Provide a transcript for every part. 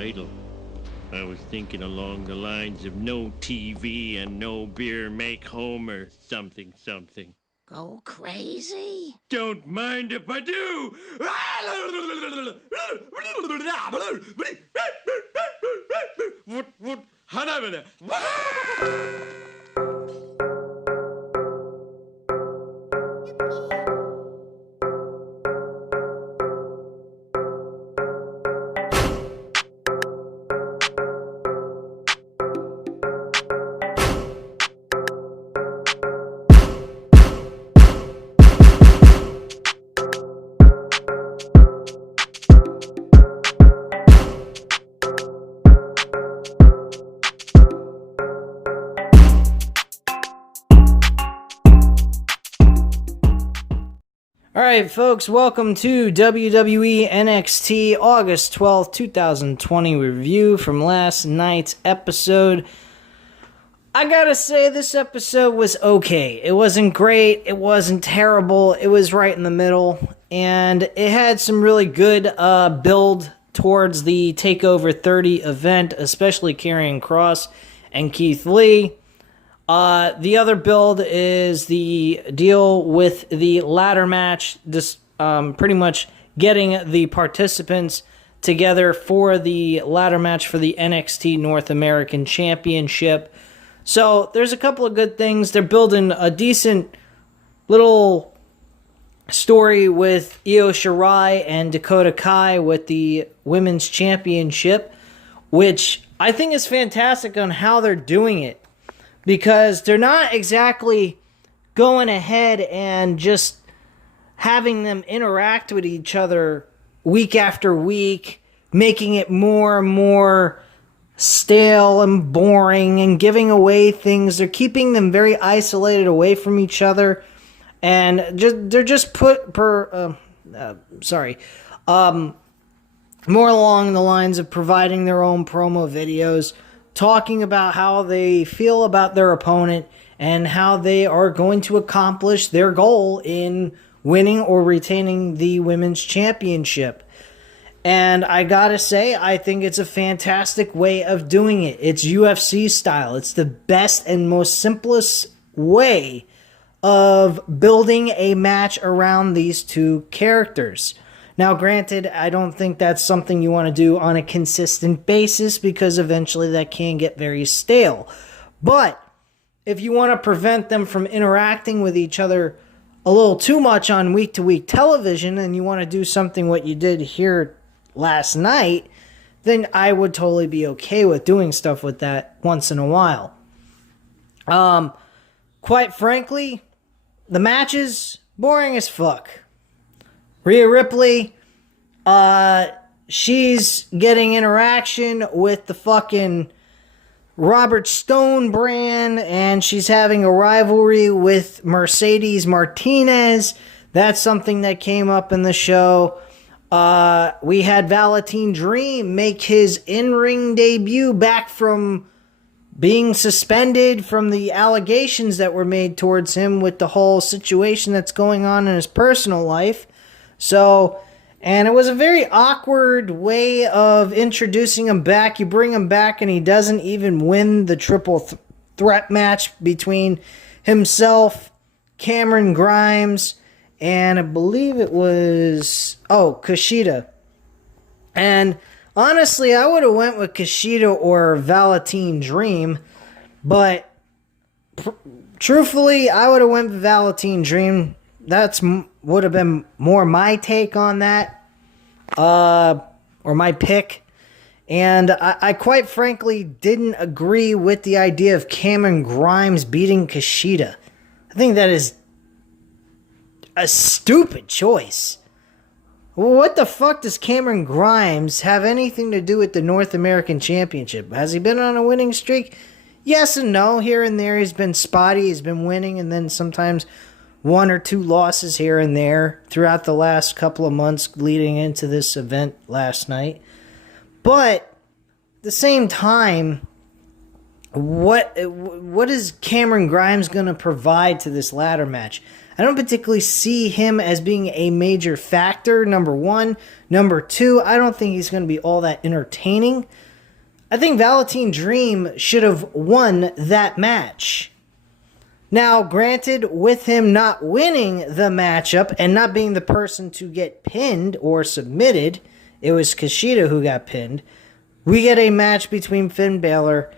title. I was thinking along the lines of no TV and no beer make Homer something something. Go crazy? Don't mind if I do! What? Alright folks, welcome to WWE NXT August 12th, 2020 review from last night's episode. I gotta say, this episode was okay. It wasn't great, it wasn't terrible, it was right in the middle, and it had some really good build towards the TakeOver 30 event, especially Karrion Kross and Keith Lee. The other build is the deal with the ladder match, just pretty much getting the participants together for the ladder match for the NXT North American Championship. So there's a couple of good things. They're building a decent little story with Io Shirai and Dakota Kai with the Women's Championship, which I think is fantastic on how they're doing it. Because they're not exactly going ahead and just having them interact with each other week after week, making it more and more stale and boring and giving away things. They're keeping them very isolated away from each other. And they're just more along the lines of providing their own promo videos, talking about how they feel about their opponent and how they are going to accomplish their goal in winning or retaining the Women's Championship. And I gotta say, I think it's a fantastic way of doing it. It's UFC style. It's the best and most simplest way of building a match around these two characters. Now, granted, I don't think that's something you want to do on a consistent basis because eventually that can get very stale. But if you want to prevent them from interacting with each other a little too much on week-to-week television and you want to do something what you did here last night, then I would totally be okay with doing stuff with that once in a while. Quite frankly, the matches, boring as fuck. Rhea Ripley, she's getting interaction with the fucking Robert Stone brand, and she's having a rivalry with Mercedes Martinez. That's something that came up in the show. We had Velveteen Dream make his in-ring debut back from being suspended from the allegations that were made towards him with the whole situation that's going on in his personal life. So, and it was a very awkward way of introducing him back. You bring him back and he doesn't even win the triple threat match between himself, Cameron Grimes, and I believe it was, Kushida. And honestly, I would have went with Kushida or Velveteen Dream, but truthfully, I would have went with Velveteen Dream. That's would have been more my take on that, or my pick. And I quite frankly didn't agree with the idea of Cameron Grimes beating Kushida. I think that is a stupid choice. What the fuck does Cameron Grimes have anything to do with the North American Championship? Has he been on a winning streak? Yes and no. Here and there he's been spotty. He's been winning and then sometimes one or two losses here and there throughout the last couple of months leading into this event last night. But at the same time, what is Cameron Grimes going to provide to this ladder match? I don't particularly see him as being a major factor, number one. Number two, I don't think he's going to be all that entertaining. I think Velveteen Dream should have won that match. Now, granted, with him not winning the matchup and not being the person to get pinned or submitted, it was Kushida who got pinned. We get a match between Finn Balor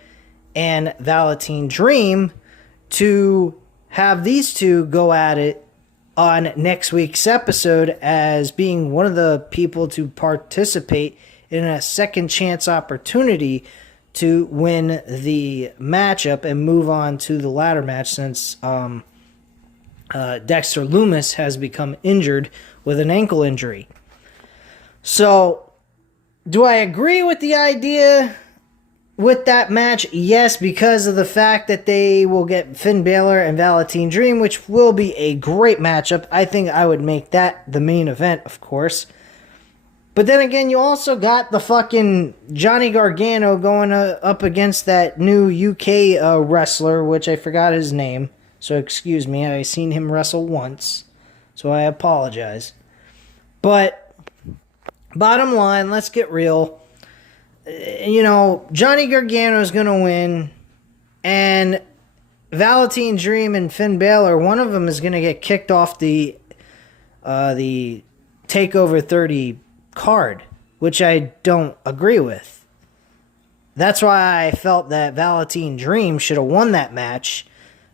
and Velveteen Dream to have these two go at it on next week's episode as being one of the people to participate in a second chance opportunity to win the matchup and move on to the ladder match since Dexter Lumis has become injured with an ankle injury. So, do I agree with the idea with that match? Yes, because of the fact that they will get Finn Balor and Velveteen Dream, which will be a great matchup. I think I would make that the main event, of course. But then again, you also got the fucking Johnny Gargano going up against that new UK wrestler, which I forgot his name. So excuse me, I've seen him wrestle once. So I apologize. But, bottom line, let's get real. You know, Johnny Gargano is going to win. And Velveteen Dream and Finn Balor, one of them is going to get kicked off the TakeOver 30 card, which I don't agree with. That's why I felt that Velveteen Dream should have won that match.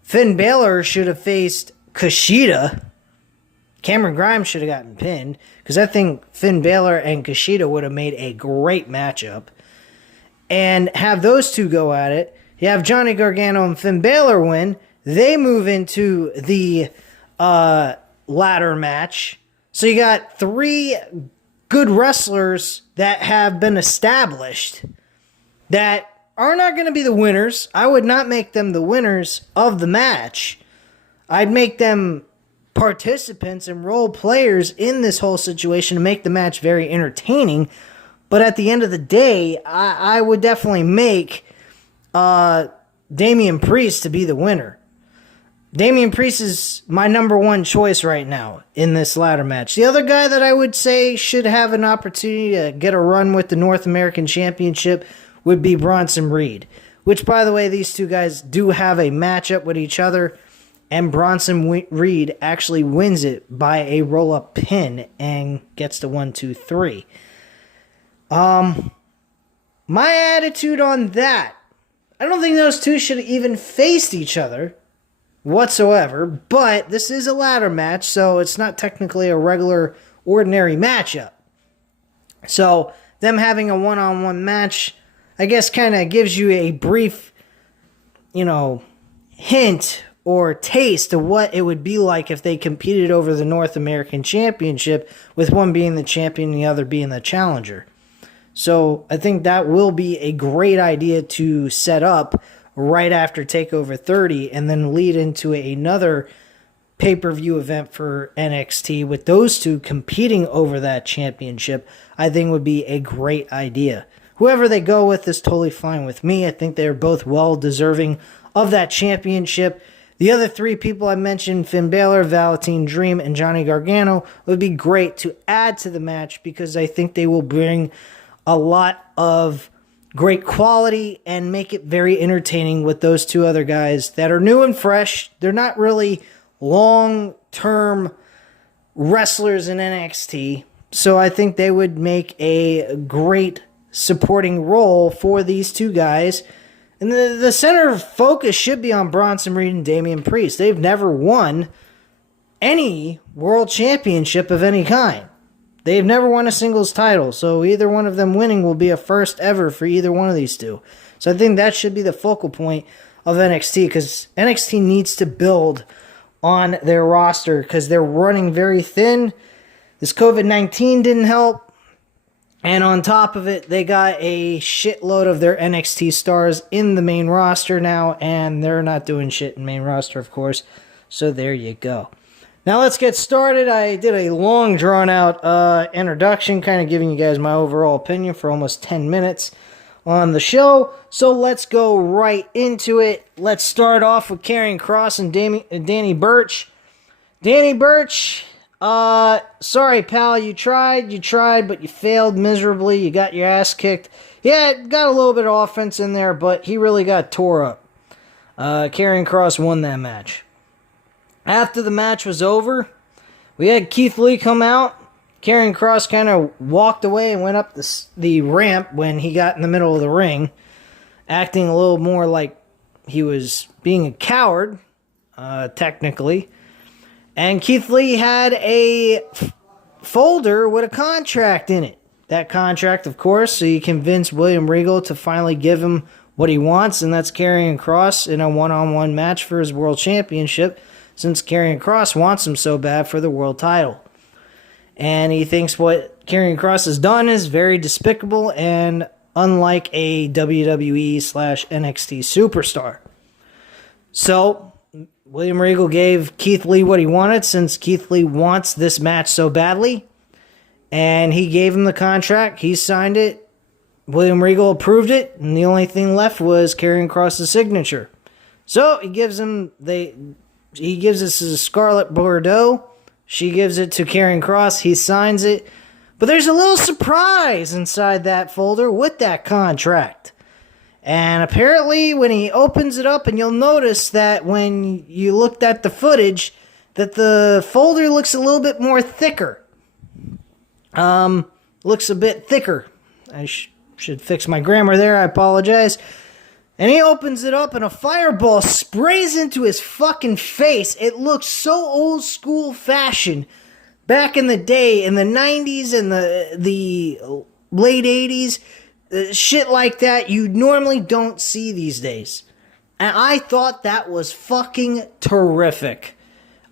Finn Balor should have faced Kushida. Cameron Grimes should have gotten pinned, because I think Finn Balor and Kushida would have made a great matchup. And have those two go at it. You have Johnny Gargano and Finn Balor win. They move into the ladder match. So you got three good wrestlers that have been established that are not going to be the winners. I would not make them the winners of the match. I'd make them participants and role players in this whole situation to make the match very entertaining. But at the end of the day, I would definitely make Damian Priest to be the winner. Damian Priest is my number one choice right now in this ladder match. The other guy that I would say should have an opportunity to get a run with the North American Championship would be Bronson Reed. Which, by the way, these two guys do have a matchup with each other. And Bronson Reed actually wins it by a roll-up pin and gets the 1, 2, 3. My attitude on that, I don't think those two should have even faced each other whatsoever, but this is a ladder match, so it's not technically a regular, ordinary matchup. So, them having a one-on-one match, I guess kind of gives you a brief, hint or taste of what it would be like if they competed over the North American Championship, with one being the champion and the other being the challenger. So I think that will be a great idea to set up right after TakeOver 30 and then lead into another pay-per-view event for NXT with those two competing over that championship. I think would be a great idea. Whoever they go with is totally fine with me. I think they're both well deserving of that championship. The other three people I mentioned, Finn Balor, Velveteen Dream, and Johnny Gargano, would be great to add to the match because I think they will bring a lot of great quality and make it very entertaining with those two other guys that are new and fresh. They're not really long-term wrestlers in NXT, so I think they would make a great supporting role for these two guys. And the center of focus should be on Bronson Reed and Damian Priest. They've never won any world championship of any kind. They've never won a singles title, so either one of them winning will be a first ever for either one of these two. So I think that should be the focal point of NXT, because NXT needs to build on their roster because they're running very thin. This COVID-19 didn't help. And on top of it, they got a shitload of their NXT stars in the main roster now, and they're not doing shit in main roster, of course. So there you go. Now let's get started. I did a long, drawn-out introduction, kind of giving you guys my overall opinion for almost 10 minutes on the show. So let's go right into it. Let's start off with Karrion Kross and Danny Burch. Danny Burch, sorry, pal, you tried, but you failed miserably. You got your ass kicked. Yeah, got a little bit of offense in there, but he really got tore up. Karrion Kross won that match. After the match was over, we had Keith Lee come out. Karrion Kross kind of walked away and went up the ramp when he got in the middle of the ring, acting a little more like he was being a coward, technically. And Keith Lee had a folder with a contract in it. That contract, of course, so he convinced William Regal to finally give him what he wants, and that's Karrion Kross in a one-on-one match for his world championship, since Karrion Kross wants him so bad for the world title. And he thinks what Karrion Kross has done is very despicable and unlike a WWE/NXT superstar. So, William Regal gave Keith Lee what he wanted, since Keith Lee wants this match so badly. And he gave him the contract. He signed it. William Regal approved it. And the only thing left was Karrion Kross' signature. So, he gives us his Scarlet Bordeaux. She gives it to Karrion Kross. He signs it. But there's a little surprise inside that folder with that contract. And apparently when he opens it up, and you'll notice that when you looked at the footage, that the folder looks a little bit more thicker. Looks a bit thicker. I should fix my grammar there. I apologize. And he opens it up and a fireball sprays into his fucking face. It looks so old school fashion. Back in the day, in the 90s and the late 80s, shit like that you normally don't see these days. And I thought that was fucking terrific.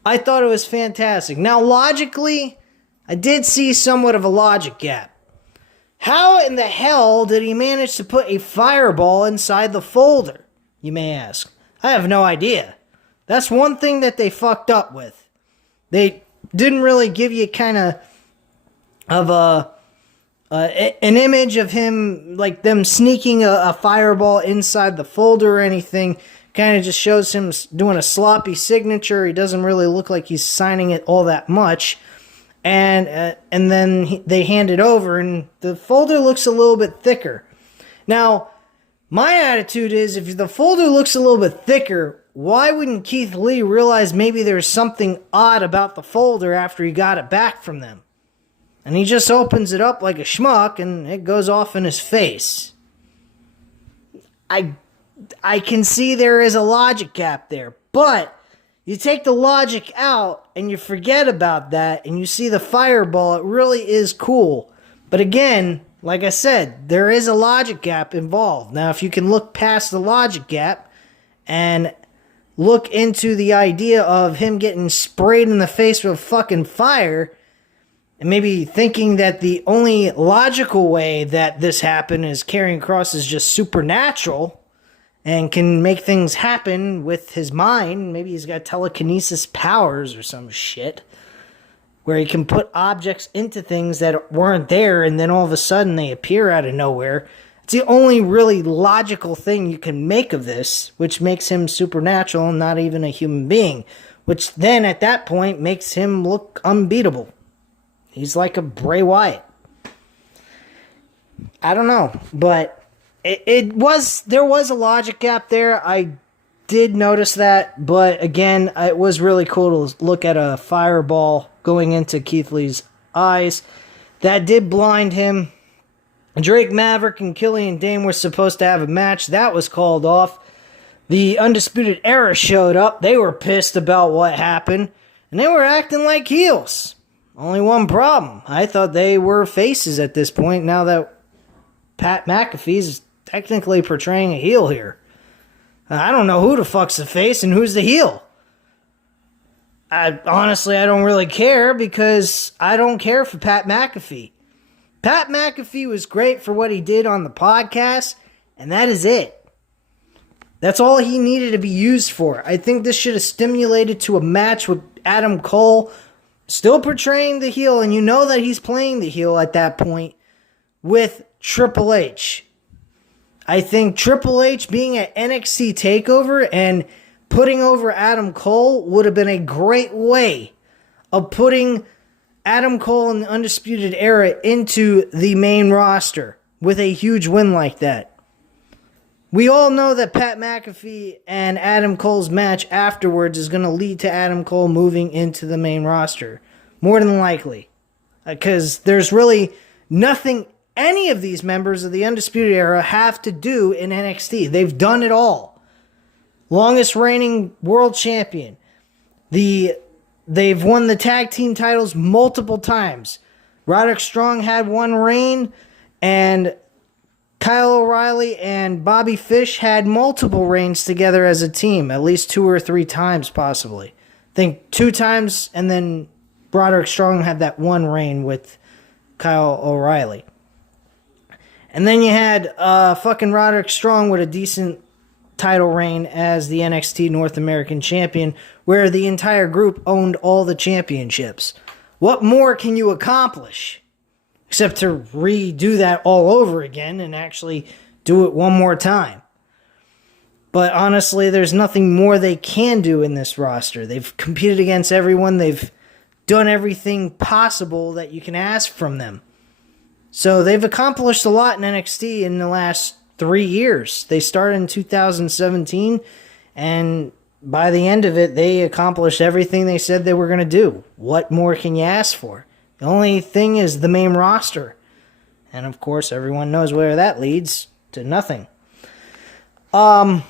I thought it was fantastic. Now, logically, I did see somewhat of a logic gap. How in the hell did he manage to put a fireball inside the folder, you may ask? I have no idea. That's one thing that they fucked up with. They didn't really give you kind of an image of him, like them sneaking a fireball inside the folder or anything. Kind of just shows him doing a sloppy signature. He doesn't really look like he's signing it all that much. And then they hand it over, and the folder looks a little bit thicker. Now, my attitude is, if the folder looks a little bit thicker, why wouldn't Keith Lee realize maybe there's something odd about the folder after he got it back from them? And he just opens it up like a schmuck, and it goes off in his face. I can see there is a logic gap there, but you take the logic out and you forget about that and you see the fireball, it really is cool. But again, like I said, there is a logic gap involved. Now, if you can look past the logic gap and look into the idea of him getting sprayed in the face with fucking fire, and maybe thinking that the only logical way that this happened is Karrion Kross is just supernatural and can make things happen with his mind. Maybe he's got telekinesis powers or some shit, where he can put objects into things that weren't there, and then all of a sudden they appear out of nowhere. It's the only really logical thing you can make of this, which makes him supernatural and not even a human being, which then at that point makes him look unbeatable. He's like a Bray Wyatt. I don't know, but there was a logic gap there. I did notice that, but again, it was really cool to look at a fireball going into Keith Lee's eyes. That did blind him. Drake Maverick and Killian Dane were supposed to have a match. That was called off. The Undisputed Era showed up. They were pissed about what happened, and they were acting like heels. Only one problem. I thought they were faces at this point, now that Pat McAfee's technically portraying a heel here. I don't know who the fuck's the face and who's the heel. Honestly, I don't really care, because I don't care for Pat McAfee. Pat McAfee was great for what he did on the podcast, and that is it. That's all he needed to be used for. I think this should have stimulated to a match with Adam Cole, still portraying the heel, and you know that he's playing the heel at that point, with Triple H. I think Triple H being at NXT TakeOver and putting over Adam Cole would have been a great way of putting Adam Cole and the Undisputed Era into the main roster with a huge win like that. We all know that Pat McAfee and Adam Cole's match afterwards is going to lead to Adam Cole moving into the main roster. More than likely. Because there's really nothing any of these members of the Undisputed Era have to do in NXT. They've done it all. Longest reigning world champion. They've won the tag team titles multiple times. Roderick Strong had one reign, and Kyle O'Reilly and Bobby Fish had multiple reigns together as a team, at least 2 or 3 times possibly. I think 2 times, and then Roderick Strong had that one reign with Kyle O'Reilly. And then you had fucking Roderick Strong with a decent title reign as the NXT North American Champion, where the entire group owned all the championships. What more can you accomplish? Except to redo that all over again and actually do it one more time. But honestly, there's nothing more they can do in this roster. They've competed against everyone. They've done everything possible that you can ask from them. So they've accomplished a lot in NXT in the last 3 years. They started in 2017, and by the end of it, they accomplished everything they said they were going to do. What more can you ask for? The only thing is the main roster. And of course, everyone knows where that leads, to nothing. But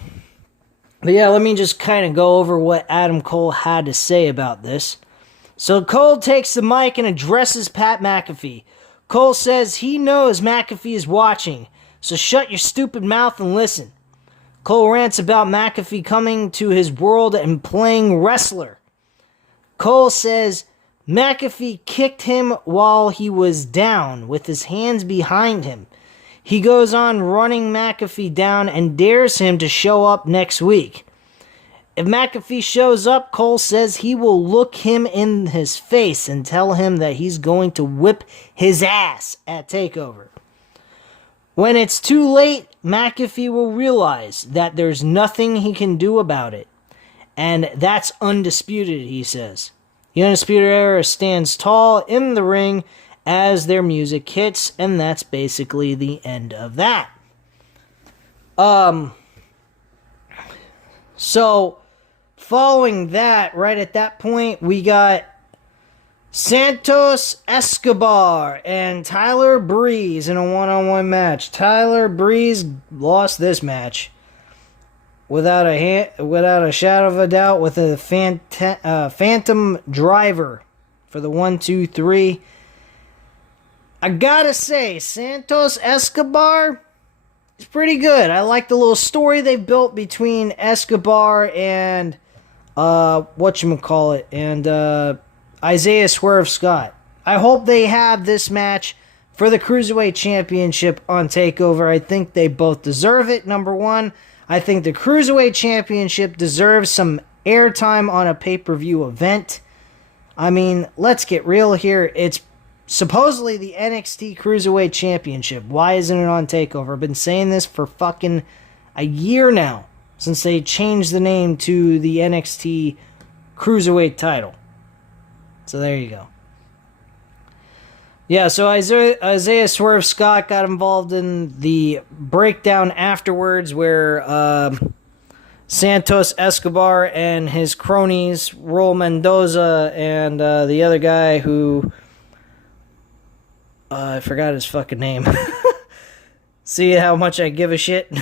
yeah, let me just kind of go over what Adam Cole had to say about this. So Cole takes the mic and addresses Pat McAfee. Cole says he knows McAfee is watching, so shut your stupid mouth and listen. Cole rants about McAfee coming to his world and playing wrestler. Cole says McAfee kicked him while he was down with his hands behind him. He goes on running McAfee down and dares him to show up next week. If McAfee shows up, Cole says he will look him in his face and tell him that he's going to whip his ass at TakeOver. When it's too late, McAfee will realize that there's nothing he can do about it. And that's undisputed, he says. The Undisputed Era stands tall in the ring as their music hits, and that's basically the end of that. So, following that, right at that point, we got Santos Escobar and Tyler Breeze in a one-on-one match. Tyler Breeze lost this match without a shadow of a doubt with a Phantom Driver for the 1-2-3. I gotta say, Santos Escobar is pretty good. I like the little story they built between Escobar and Isaiah Swerve Scott. I hope they have this match for the Cruiserweight Championship on TakeOver. I think they both deserve it, number one. I think the Cruiserweight Championship deserves some airtime on a pay-per-view event. I mean, let's get real here. It's supposedly the NXT Cruiserweight Championship. Why isn't it on TakeOver? I've been saying this for fucking a year now, since they changed the name to the NXT Cruiserweight title. So there you go. Yeah, so Isaiah Swerve Scott got involved in the breakdown afterwards where Santos Escobar and his cronies, Raul Mendoza, and the other guy who... I forgot his fucking name. See how much I give a shit?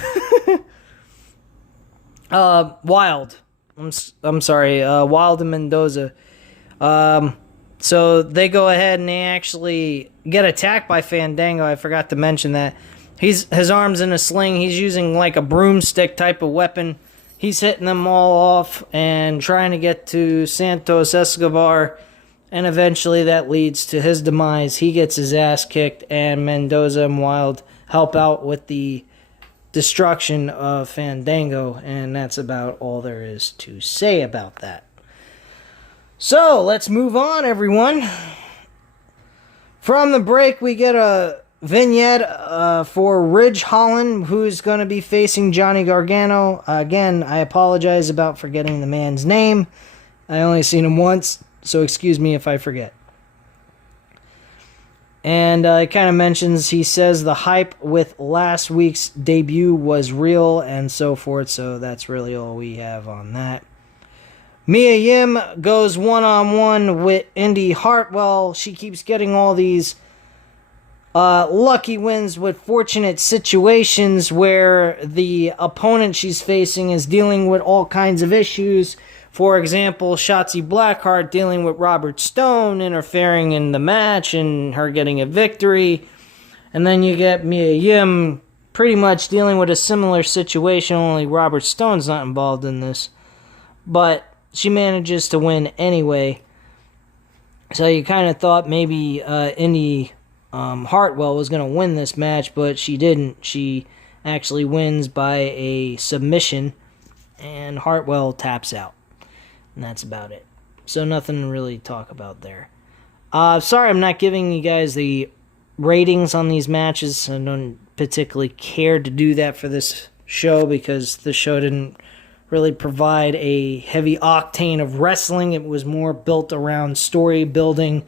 Wild. I'm sorry, Wild and Mendoza. So they go ahead and they actually get attacked by Fandango. I forgot to mention that. His arm's in a sling. He's using like a broomstick type of weapon. He's hitting them all off and trying to get to Santos Escobar. And eventually that leads to his demise. He gets his ass kicked, and Mendoza and Wild help out with the destruction of Fandango. And that's about all there is to say about that. So, let's move on, everyone. From the break, we get a vignette for Ridge Holland, who's going to be facing Johnny Gargano. Again, I apologize about forgetting the man's name. I only seen him once. So excuse me if I forget. And it kind of mentions, he says the hype with last week's debut was real and so forth. So that's really all we have on that. Mia Yim goes one-on-one with Indy Hartwell. She keeps getting all these lucky wins with fortunate situations where the opponent she's facing is dealing with all kinds of issues. For example, Shotzi Blackheart dealing with Robert Stone, interfering in the match, and her getting a victory. And then you get Mia Yim pretty much dealing with a similar situation, only Robert Stone's not involved in this. But she manages to win anyway. So you kind of thought maybe Indy Hartwell was going to win this match, but she didn't. She actually wins by a submission, and Hartwell taps out. And that's about it. So nothing to really talk about there. Sorry I'm not giving you guys the ratings on these matches. I don't particularly care to do that for this show because the show didn't really provide a heavy octane of wrestling. It was more built around story building.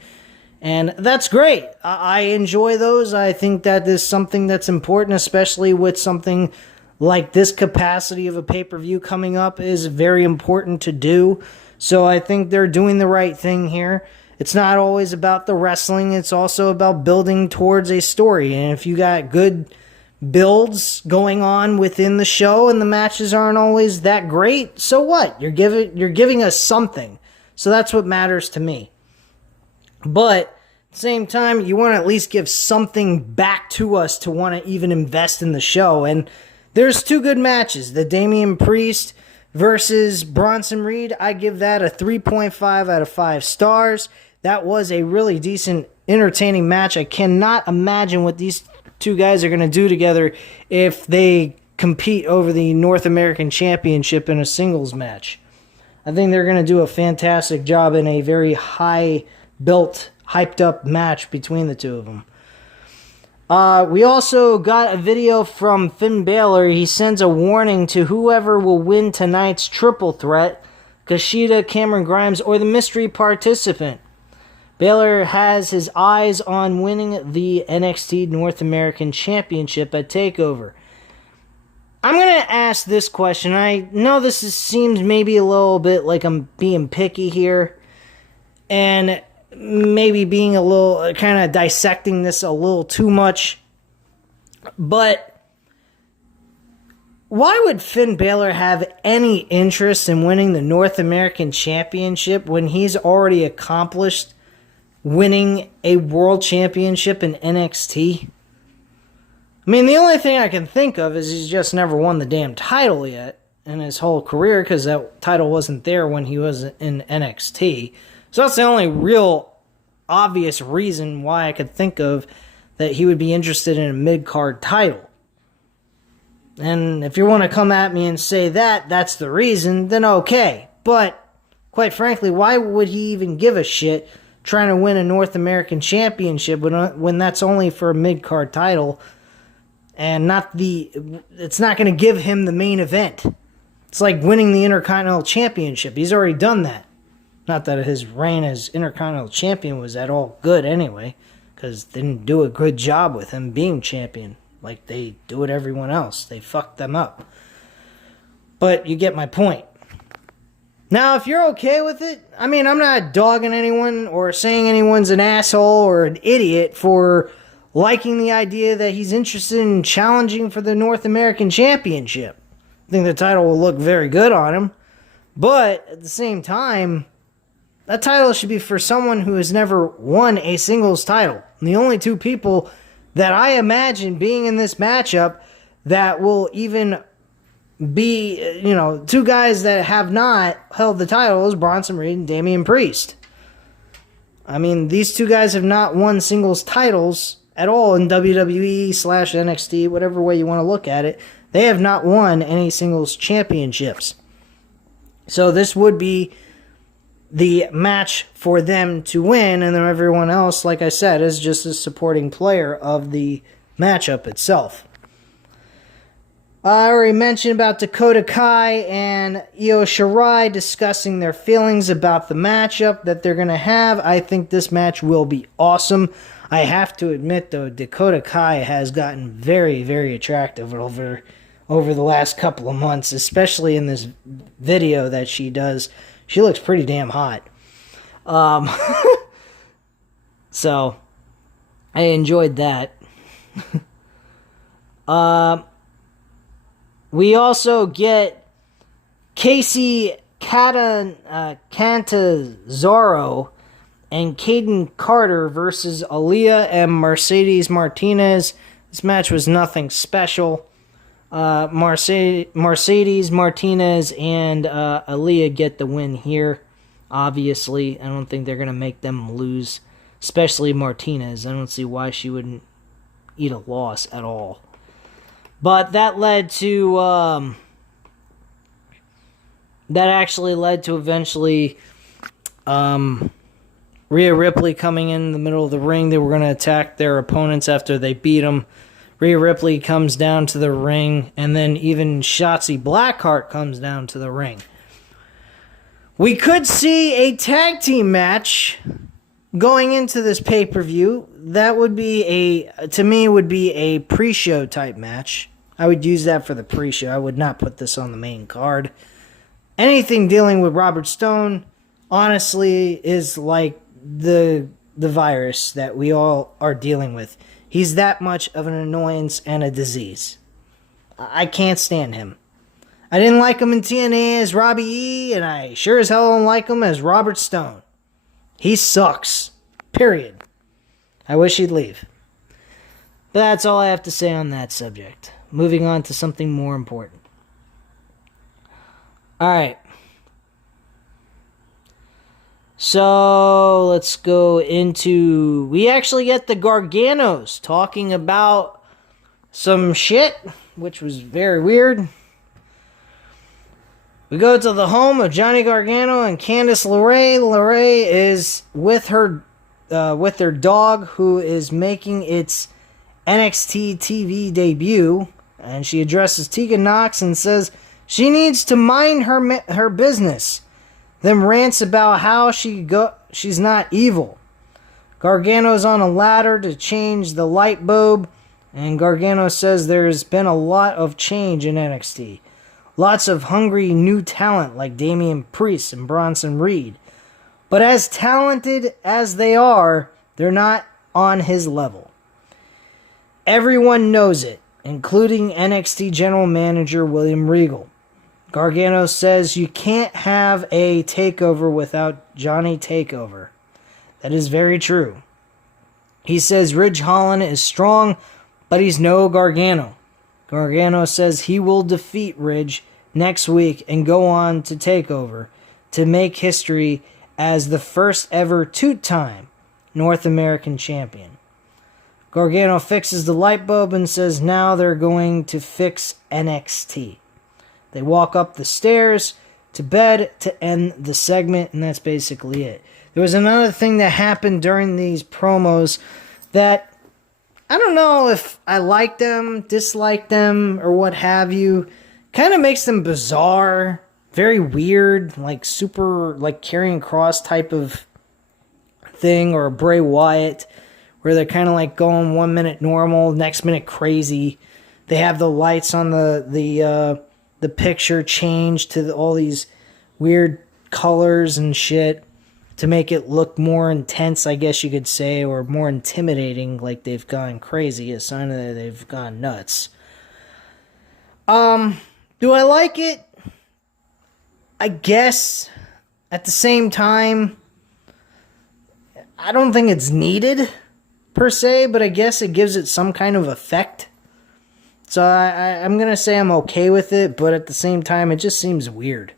And that's great. I enjoy those. I think that is something that's important, especially with something like this capacity of a pay-per-view coming up is very important to do. So I think they're doing the right thing here. It's not always about the wrestling. It's also about building towards a story. And if you got good builds going on within the show and the matches aren't always that great, so what? You're giving us something. So that's what matters to me. But at the same time, you want to at least give something back to us to want to even invest in the show. And there's two good matches. The Damian Priest versus Bronson Reed, I give that a 3.5 out of 5 stars. That was a really decent, entertaining match. I cannot imagine what these two guys are going to do together if they compete over the North American Championship in a singles match. I think they're going to do a fantastic job in a very high-built, hyped-up match between the two of them. We also got a video from Finn Balor. He sends a warning to whoever will win tonight's triple threat, Kushida, Cameron Grimes, or the mystery participant. Balor has his eyes on winning the NXT North American Championship at TakeOver. I'm going to ask this question. I know seems maybe a little bit like I'm being picky here, and maybe being a little, kind of dissecting this a little too much. But why would Finn Balor have any interest in winning the North American Championship when he's already accomplished winning a world championship in NXT? I mean, the only thing I can think of is he's just never won the damn title yet in his whole career because that title wasn't there when he was in NXT. So that's the only real obvious reason why I could think of that he would be interested in a mid-card title. And if you want to come at me and say that's the reason, then okay. But, quite frankly, why would he even give a shit trying to win a North American Championship when that's only for a mid-card title and it's not going to give him the main event? It's like winning the Intercontinental Championship. He's already done that. Not that his reign as Intercontinental Champion was at all good anyway, because they didn't do a good job with him being champion like they do with everyone else. They fucked them up. But you get my point. Now, if you're okay with it, I mean, I'm not dogging anyone or saying anyone's an asshole or an idiot for liking the idea that he's interested in challenging for the North American Championship. I think the title will look very good on him. But at the same time, that title should be for someone who has never won a singles title. And the only two people that I imagine being in this matchup that will even be, two guys that have not held the title is Bronson Reed and Damian Priest. I mean, these two guys have not won singles titles at all in WWE/NXT, whatever way you want to look at it. They have not won any singles championships. So this would be the match for them to win, and then everyone else, like I said, is just a supporting player of the matchup itself. I already mentioned about Dakota Kai and Io Shirai discussing their feelings about the matchup that they're going to have. I think this match will be awesome. I have to admit, though, Dakota Kai has gotten very, very attractive over the last couple of months, especially in this video that she does. She looks pretty damn hot. So, I enjoyed that. We also get Casey Catanzaro and Caden Carter versus Aaliyah and Mercedes Martinez. This match was nothing special. Mercedes Martinez and Aaliyah get the win here. Obviously, I don't think they're going to make them lose, especially Martinez. I don't see why she wouldn't eat a loss at all. But that led to, that actually led to eventually Rhea Ripley coming in the middle of the ring. They were going to attack their opponents after they beat them. Rhea Ripley comes down to the ring, and then even Shotzi Blackheart comes down to the ring. We could see a tag team match going into this pay-per-view. That would be to me, would be a pre-show type match. I would use that for the pre-show. I would not put this on the main card. Anything dealing with Robert Stone, honestly, is like the virus that we all are dealing with. He's that much of an annoyance and a disease. I can't stand him. I didn't like him in TNA as Robbie E, and I sure as hell don't like him as Robert Stone. He sucks. Period. I wish he'd leave. But that's all I have to say on that subject. Moving on to something more important. Alright. So, let's go into... We actually get the Garganos talking about some shit, which was very weird. We go to the home of Johnny Gargano and Candice LeRae. LeRae is with their dog, who is making its NXT TV debut, and she addresses Tegan Nox and says she needs to mind her business. Then rants about how she's not evil. Gargano's on a ladder to change the light bulb, and Gargano says there's been a lot of change in NXT. Lots of hungry new talent like Damian Priest and Bronson Reed. But as talented as they are, they're not on his level. Everyone knows it, including NXT General Manager William Regal. Gargano says you can't have a takeover without Johnny Takeover. That is very true. He says Ridge Holland is strong, but he's no Gargano. Gargano says he will defeat Ridge next week and go on to Takeover to make history as the first ever two-time North American champion. Gargano fixes the light bulb and says now they're going to fix NXT. They walk up the stairs to bed to end the segment, and that's basically it. There was another thing that happened during these promos that I don't know if I like them, dislike them, or what have you. Kind of makes them bizarre, very weird, like super, like Karrion Kross type of thing, or Bray Wyatt, where they're kind of like going 1 minute normal, next minute crazy. They have the lights on the picture changed to all these weird colors and shit to make it look more intense, I guess you could say, or more intimidating, like they've gone crazy, a sign that they've gone nuts. Do I like it? I guess. At the same time, I don't think it's needed, per se, but I guess it gives it some kind of effect. So I'm going to say I'm okay with it, but at the same time, it just seems weird,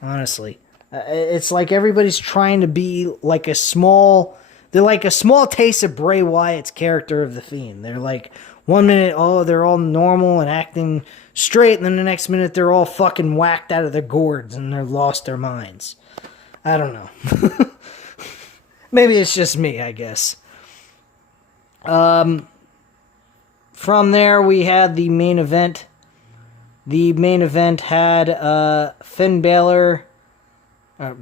honestly. It's like everybody's trying to be like a small... They're like a small taste of Bray Wyatt's character of The Fiend. They're like, 1 minute, oh, they're all normal and acting straight, and then the next minute they're all fucking whacked out of their gourds and they're lost their minds. I don't know. Maybe it's just me, I guess. From there, we had the main event The main event had Finn Balor.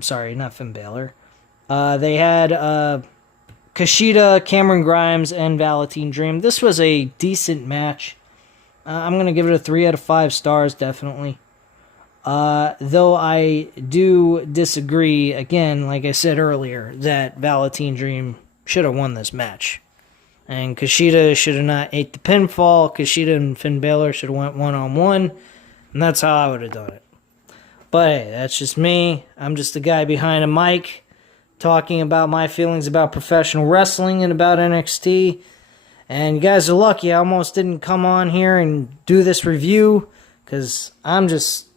Sorry, not Finn Balor. They had Kushida, Cameron Grimes, and Velveteen Dream. This was a decent match. I'm going to give it a 3 out of 5 stars, definitely. Though I do disagree, again, like I said earlier, that Velveteen Dream should have won this match. And Kushida should have not ate the pinfall. Kushida and Finn Balor should have went one-on-one. And that's how I would have done it. But hey, that's just me. I'm just the guy behind a mic talking about my feelings about professional wrestling and about NXT. And you guys are lucky I almost didn't come on here and do this review, because I'm just...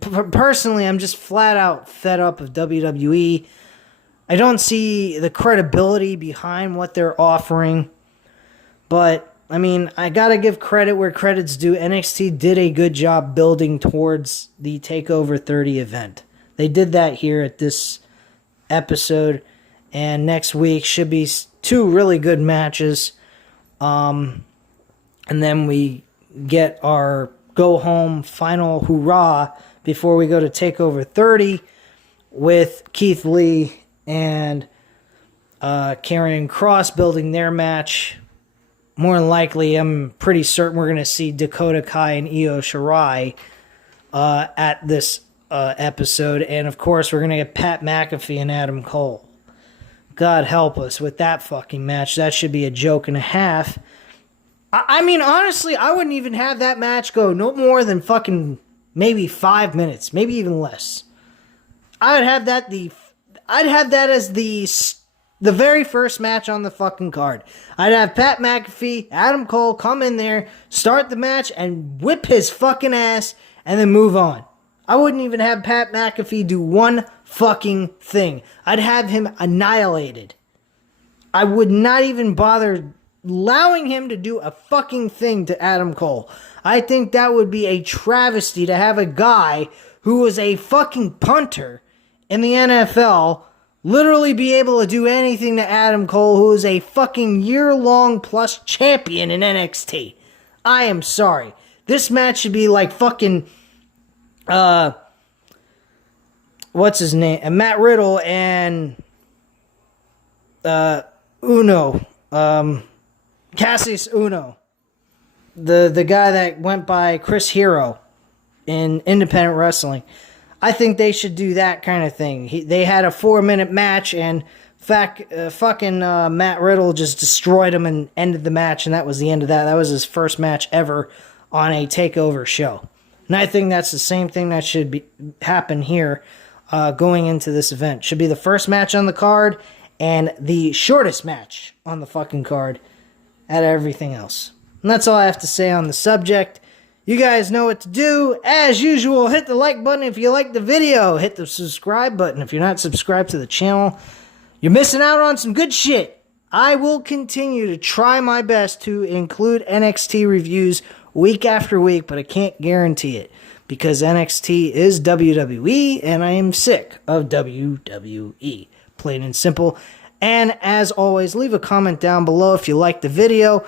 Personally, I'm just flat out fed up of WWE. I don't see the credibility behind what they're offering. But, I mean, I gotta give credit where credit's due. NXT did a good job building towards the TakeOver 30 event. They did that here at this episode. And next week should be 2 really good matches. And then we get our go-home final hoorah before we go to TakeOver 30 with Keith Lee and Karrion Kross building their match. More than likely, I'm pretty certain we're going to see Dakota Kai and Io Shirai at this episode. And, of course, we're going to get Pat McAfee and Adam Cole. God help us with that fucking match. That should be a joke and a half. I mean, honestly, I wouldn't even have that match go no more than fucking maybe 5 minutes, maybe even less. I'd have that as the very first match on the fucking card. I'd have Pat McAfee, Adam Cole come in there, start the match, and whip his fucking ass, and then move on. I wouldn't even have Pat McAfee do one fucking thing. I'd have him annihilated. I would not even bother allowing him to do a fucking thing to Adam Cole. I think that would be a travesty to have a guy who was a fucking punter in the NFL literally be able to do anything to Adam Cole, who is a fucking year-long plus champion in NXT. I am sorry. This match should be like fucking, what's his name? Matt Riddle and, Uno. Cassius Uno. The guy that went by Chris Hero in independent wrestling. I think they should do that kind of thing. They had a 4-minute match, and fucking Matt Riddle just destroyed him and ended the match, and that was the end of that. That was his first match ever on a TakeOver show. And I think that's the same thing that should happen here going into this event. Should be the first match on the card and the shortest match on the fucking card out of everything else. And that's all I have to say on the subject. You guys know what to do. As usual, hit the like button if you like the video. Hit the subscribe button if you're not subscribed to the channel. You're missing out on some good shit. I will continue to try my best to include NXT reviews week after week, but I can't guarantee it because NXT is WWE and I am sick of WWE. Plain and simple. And as always, leave a comment down below if you like the video.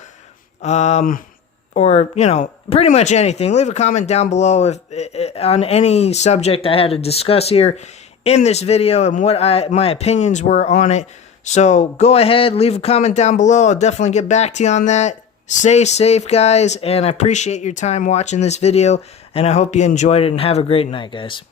Or, you know, pretty much anything. Leave a comment down below if on any subject I had to discuss here in this video and what my opinions were on it. So go ahead, leave a comment down below. I'll definitely get back to you on that. Stay safe, guys, and I appreciate your time watching this video, and I hope you enjoyed it, and have a great night, guys.